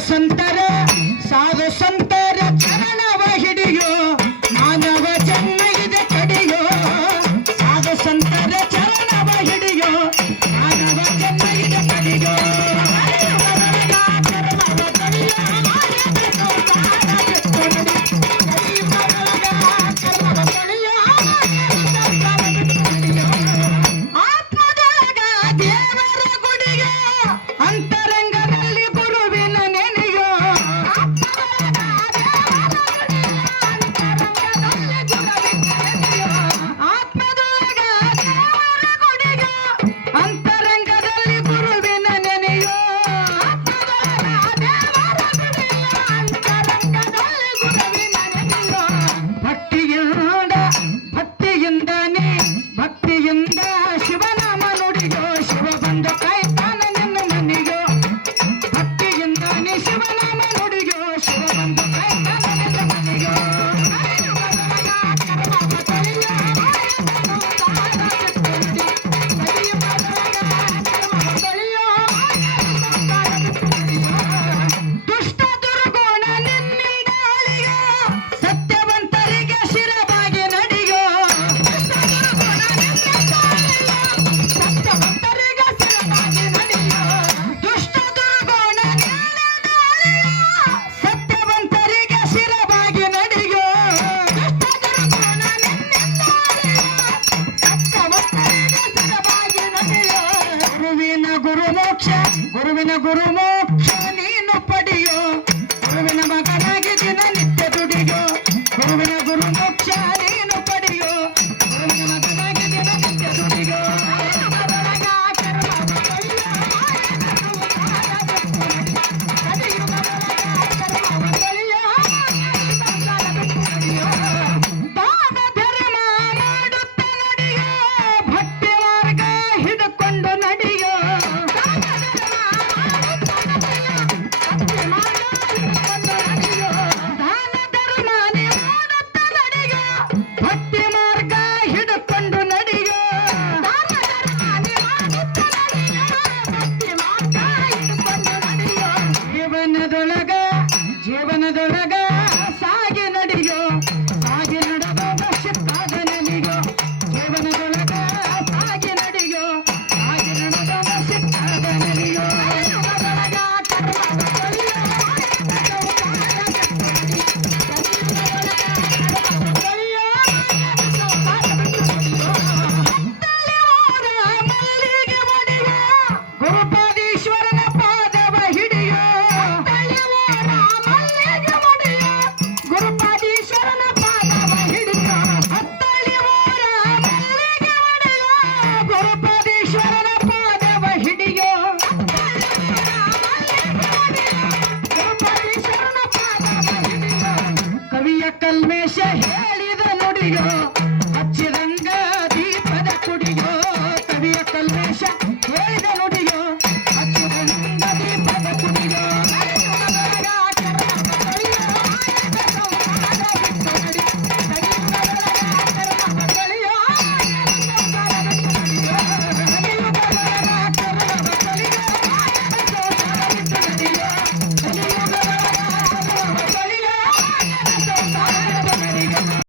ಸಂತರ ಸಾಧು ಸಂತರ ಚರಣವ ಹಿಡಿಯೋ ಮಾನವ ಜನ್ಮ ಇದೆ ಕಡಿಯೋ ಸಾಧು ಸಂತರ ಚರಣವ ಹಿಡಿಯೋ ಮಾನವ ಜನ್ಮ ಇದೆ ಕಡಿಯೋ ಗುರುವಿನ ಗುರು ಮೋಕ್ಷ ನೀನು ಪಡೆಯೋ ಗುರುವಿನ ಮಗನಾಗಿ ದಿನ ನಿತ್ಯ ದುಡಿಯೋ ಗುರುವಿನ ಗುರು ಮೋಕ್ಷ ನೀನು ಪಡೆಯೋ ಗುರುವಿನ ಮಗನಾಗಿ ದಿನ ನಿತ್ಯ ದುಡಿಯೋ ದಾನ ಧರ್ಮ ಮಾಡುತ್ತ ನಡೆಯೋ ಭಕ್ತಿ ಮಾರ್ಗ ಹಿಡ್ಕೊಂಡು ನಡೆಯೋ ಭಕ್ತಿ ಮಾರ್ಗ ಹಿಡ್ಕೊಂಡು ನಡೆಯೋ ಜೀವನದೊಳಗ ಸಾಗಿ ನಡೆಯೋ ಸಾಗಿ ನಡೆದ ಶಿಕ್ಕಾದ ನಲಿಯೋ ಜೀವನದೊಳಗ ಸಾಗಿ ನಡೆಯೋ ಸಾಗಿ ನಡೆದ ಶಿಕ್ಕಾದ ನಲಿಯೋ ಗುರುಪಾದೀಶ್ವರನ ಪಾದವ ಹಿಡಿಯೋ ಗುರುಪಾದೀಶ್ವರನ ಪಾದವ ಹಿಡಿಯೋ ಹತ್ತಳ್ಳಿ ಊರ ಮಲ್ಲಿಗೆ ಒಡೆಯೋ ಗುರುಪಾದೀಶ್ವರನ ಪಾದವ ಹಿಡಿಯೋ ಗುರುಪಾದೀಶ್ವರನ ಪಾದವ ಹಿಡಿಯೋ ಕವಿಯ ಕಲ್ಮೇಶ ಹೇಳಿದ ನುಡಿಯೋ